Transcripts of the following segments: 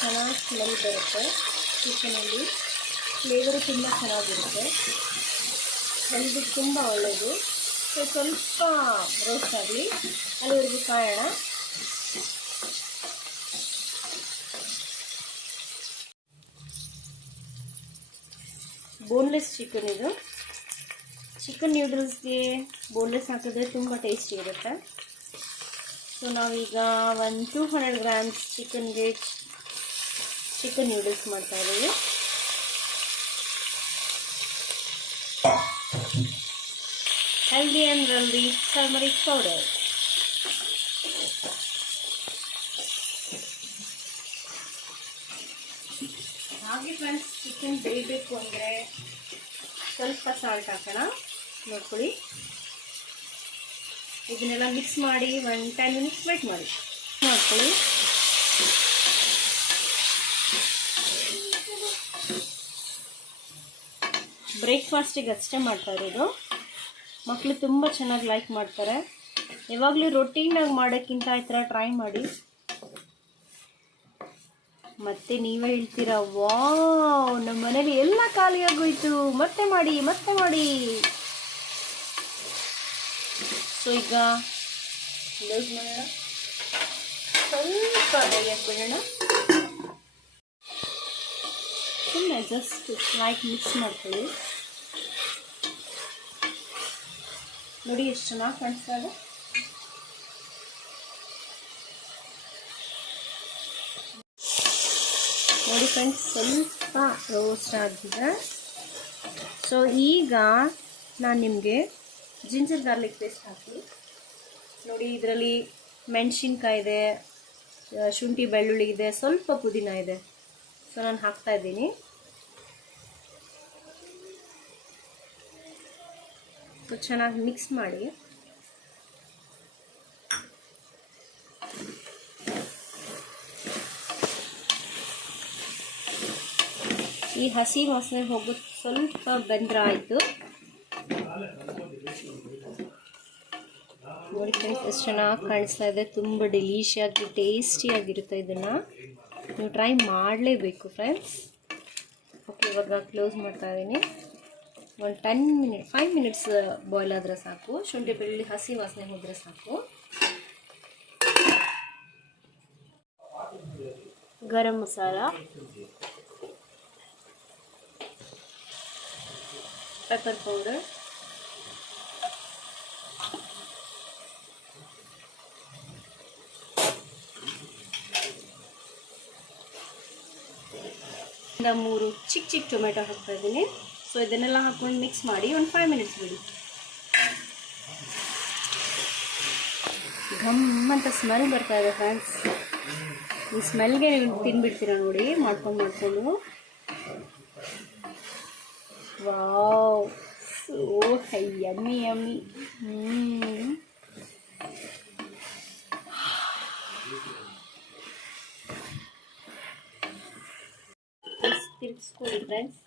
ಚೆನ್ನಾಗಿ ಸ್ಮೆಲ್ ಬರುತ್ತೆ. ಚಿಕನಲ್ಲಿ ಫ್ಲೇವರು ತುಂಬ ಚೆನ್ನಾಗಿರುತ್ತೆ, ಹೆಲ್ದಿಗೆ ತುಂಬ ಒಳ್ಳೆಯದು. ಸೊ ಸ್ವಲ್ಪ ರೋಸ್ಟ್ ಆಗಲಿ, ಅಲ್ಲಿವರೆಗೂ ಕಾಯೋಣ. ಬೋನ್ಲೆಸ್ ಚಿಕನ್ ಇದು. ಚಿಕನ್ ನ್ಯೂಡಲ್ಸ್ಗೆ ಬೋನ್ಲೆಸ್ ಹಾಕಿದ್ರೆ ತುಂಬ ಟೇಸ್ಟಿ ಇರುತ್ತೆ. ಸೊ ನಾವೀಗ 200 ಗ್ರಾಮ್ಸ್ ಚಿಕನ್ಗೆ ಚಿಕನ್ ನ್ಯೂಡಲ್ಸ್ ಮಾಡ್ತಾಯಿದ್ದೀವಿ. Healthy and wealthy turmeric powder. ಹಾಗೆ ಫ್ರೆಂಡ್ಸ್, ಚಿಕನ್ ಬೇಯಬೇಕು ಅಂದರೆ ಸ್ವಲ್ಪ ಸಾಲ್ಟ್ ಹಾಕೋಣ. ನೋಡ್ಕೊಳ್ಳಿ, ಇದನ್ನೆಲ್ಲ ಮಿಕ್ಸ್ ಮಾಡಿ 10 ಮಿನಿಟ್ಸ್ ವೇಟ್ ಮಾಡ್ಕೊಳ್ಳಿ. ಬ್ರೇಕ್ಫಾಸ್ಟಿಗೆ ಅಷ್ಟೇ ಮಾಡ್ತಾ ಇರೋದು. ಮಕ್ಕಳು ತುಂಬ ಚೆನ್ನಾಗಿ ಲೈಕ್ ಮಾಡ್ತಾರೆ. ಯಾವಾಗಲೂ ರೊಟೀನಾಗಿ ಮಾಡೋಕ್ಕಿಂತ ಈ ಥರ ಟ್ರೈ ಮಾಡಿ. ಮತ್ತೆ ನೀವೇ ಹೇಳ್ತೀರಾ, ವಾವ್ ನಮ್ಮ ಮನೇಲಿ ಎಲ್ಲ ಖಾಲಿಯಾಗೋಯ್ತು, ಮತ್ತೆ ಮಾಡಿ ಮತ್ತೆ ಮಾಡಿ. ಸೊ ಈಗ ಕ್ಲೋಸ್ ಮಾಡೋಣ, ಸ್ವಲ್ಪ ಬೇಯಕ್ಕೆ ಬಿಡೋಣ. ಸುಮ್ಮನೆ ಜಸ್ಟ್ ಲೈಕ್ ಮಿಕ್ಸ್ ಮಾಡ್ಕೊಳ್ಳಿ. ನೋಡಿ ಎಷ್ಟು ಚೆನ್ನಾಗಿ ಕಾಣಿಸ್ತಾ ಇದೆ. ನೋಡಿ ಫ್ರೆಂಡ್ಸ್, ಸ್ವಲ್ಪ ರೋಸ್ಟ್ ಆಗಿದೆ. ಸೊ ಈಗ ನಾನು ನಿಮಗೆ ಜಿಂಜರ್ ಗಾರ್ಲಿಕ್ ಪೇಸ್ಟ್ ಹಾಕಿ ನೋಡಿ. ಇದರಲ್ಲಿ ಮೆಣಸಿನ್ಕಾಯಿ ಇದೆ, ಶುಂಠಿ ಬೆಳ್ಳುಳ್ಳಿ ಇದೆ, ಸ್ವಲ್ಪ ಪುದೀನ ಇದೆ. ಸೊ ನಾನು ಹಾಕ್ತಾ ಇದ್ದೀನಿ. ಸೊ ಚೆನ್ನಾಗಿ ಮಿಕ್ಸ್ ಮಾಡಿ. ಈ ಹಸಿ ವಾಸನೆ ಹೋಗೋದು ಸ್ವಲ್ಪ ಬೆಂದ್ರೆ ಆಯಿತು. ನೋಡಿ ಫ್ರೆಂಡ್ಸ್, ಎಷ್ಟು ಚೆನ್ನಾಗಿ ಕಾಣಿಸ್ತಾ ಇದೆ. ತುಂಬ ಡೆಲಿಷಿಯಾಗಿ ಟೇಸ್ಟಿಯಾಗಿರುತ್ತೆ. ಇದನ್ನು ನೀವು ಟ್ರೈ ಮಾಡಲೇಬೇಕು ಫ್ರೆಂಡ್ಸ್. ಓಕೆ, ಇವಾಗ ಕ್ಲೋಸ್ ಮಾಡ್ತಾ ಇದ್ದೀನಿ. ಒಂದು 5 ಮಿನಿಟ್ಸ್ ಬಾಯ್ಲ್ ಆದರೆ ಸಾಕು. ಶುಂಠಿ ಬೆಳ್ಳುಳ್ಳಿ ಹಸಿ ವಾಸನೆ ಹೋದರೆ ಸಾಕು. ಗರಂ ಮಸಾಲ, ಪೆಪ್ಪರ್ ಪೌಡರ್, ಇಂದ 3 ಚಿಕ್ಕ ಟೊಮೆಟೊ ಹಾಕ್ತಾ ಇದ್ದೀನಿ. ಸೊ ಇದನ್ನೆಲ್ಲ ಹಾಕ್ಕೊಂಡು ಮಿಕ್ಸ್ ಮಾಡಿ ಒಂದು 5 ಮಿನಿಟ್ಸ್ ಬಿಡಿ. ಘಮ್ ಅಂತ ಸ್ಮೆಲ್ ಬರ್ತಾ ಇದೆ ಫ್ರೆಂಡ್ಸ್. ಈ ಸ್ಮೆಲ್ಗೆ ನೀವು ತಿನ್ಬಿಡ್ತೀರ ನೋಡಿ, ಮಾಡ್ಕೊಂಡು. Wow, so yummy yummy. ತಿರ್ಗಿಸ್ಕೊಳ್ಳಿ ಫ್ರೆಂಡ್ಸ್.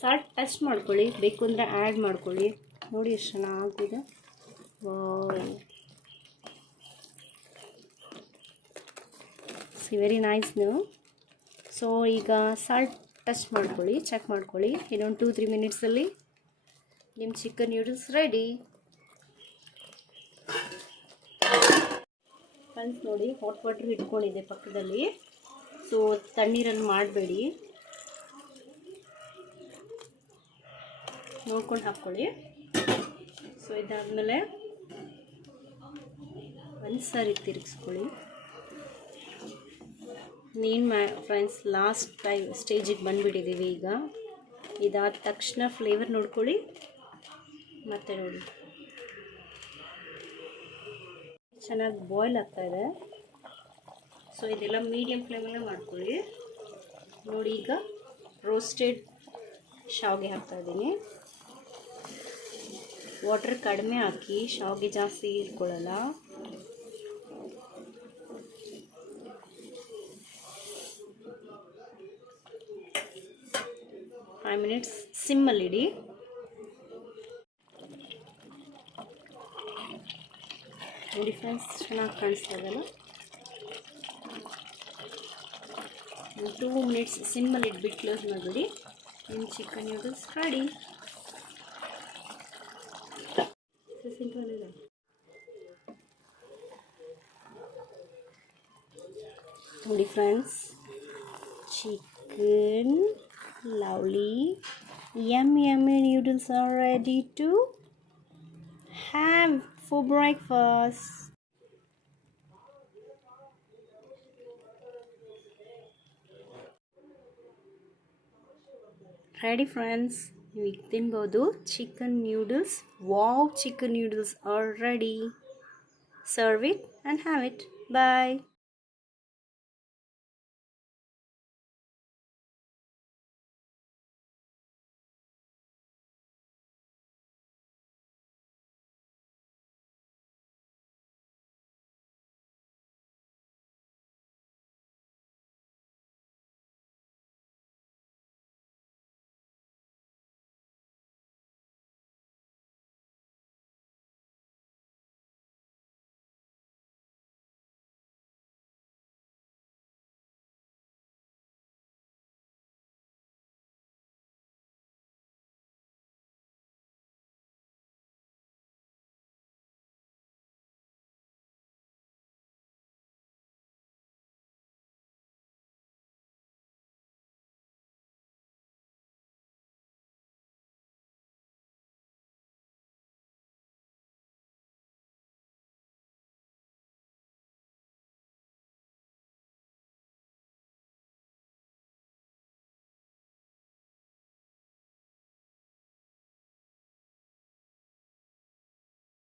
ಸಾಲ್ಟ್ ಟಚ್ ಮಾಡ್ಕೊಳ್ಳಿ, ಬೇಕು ಅಂದರೆ ಆ್ಯಡ್ ಮಾಡ್ಕೊಳ್ಳಿ. ನೋಡಿ ಎಷ್ಟು ಚೆನ್ನಾಗಿದೆ. ವಾವ್, ವೆರಿ ನೈಸ್ ನೀವು. ಸೊ ಈಗ ಸಾಲ್ಟ್ ಟಚ್ ಮಾಡ್ಕೊಳ್ಳಿ, ಚೆಕ್ ಮಾಡ್ಕೊಳ್ಳಿ. ಇನ್ನೊಂದು 2-3 ಮಿನಿಟ್ಸಲ್ಲಿ ನಿಮ್ಮ ಚಿಕನ್ ನ್ಯೂಡಲ್ಸ್ ರೆಡಿ. ಫ್ರೆಂಡ್ಸ್ ನೋಡಿ, ಹಾಟ್ ವಾಟರ್ ಇಟ್ಕೊಂಡಿದ್ದೆ ಪಕ್ಕದಲ್ಲಿ. ಸೊ ತಣ್ಣೀರನ್ನು ಮಾಡಬೇಡಿ, ನೋಡ್ಕೊಂಡು ಹಾಕ್ಕೊಳ್ಳಿ. ಸೊ ಇದಾದಮೇಲೆ ಒಂದು ಸಾರಿ ತಿರುಗಿಸ್ಕೊಳ್ಳಿ. Friends, last ಸ್ಟೇಜಿಗೆ ಬಂದುಬಿಟ್ಟಿದ್ದೀವಿ. ಈಗ ಇದಾದ ತಕ್ಷಣ ಫ್ಲೇವರ್ ನೋಡ್ಕೊಳ್ಳಿ. ಮತ್ತೆ ನೋಡಿ, ಚೆನ್ನಾಗಿ ಬಾಯ್ಲ್ ಆಗ್ತಾಯಿದೆ. ಸೊ ಇದೆಲ್ಲ ಮೀಡಿಯಮ್ ಫ್ಲೇಮಲ್ಲೇ ಮಾಡ್ಕೊಳ್ಳಿ. ನೋಡಿ, ಈಗ ರೋಸ್ಟೆಡ್ ಶಾವಿಗೆ ಹಾಕ್ತಾಯಿದ್ದೀನಿ. ವಾಟರ್ ಕಡಿಮೆ ಹಾಕಿ, ಶಾವಿಗೆ ಜಾಸ್ತಿ ಇಟ್ಕೊಳ್ಳಲ್ಲ. Five minutes ಸಿಮ್ಮಲ್ಲಿಡಿ. ನೋಡಿ ಫ್ರೆಂಡ್ಸ್, ಚೆನ್ನಾಗಿ ಕಾಣಿಸ್ತಾ ಇದೆಯಲ್ಲ. 2 ಮಿನಿಟ್ಸ್ ಸಿಮ್ಮಲ್ಲಿ ಇಟ್ಬಿಟ್ಟು ಕ್ಲೋಸ್ ಮಾಡಿಬಿಡಿ. ನಿಮ್ಮ ಚಿಕನ್ ನೂಡಲ್ಸ್ ರೆಡಿ. ನೋಡಿ friends, chicken, lovely, yummy noodles are ready to have for breakfast. Ready friends, ನೀವು ಈಗ ತಿನ್ಬೋದು chicken noodles. Wow, chicken noodles are ready. Serve it and have it. Bye.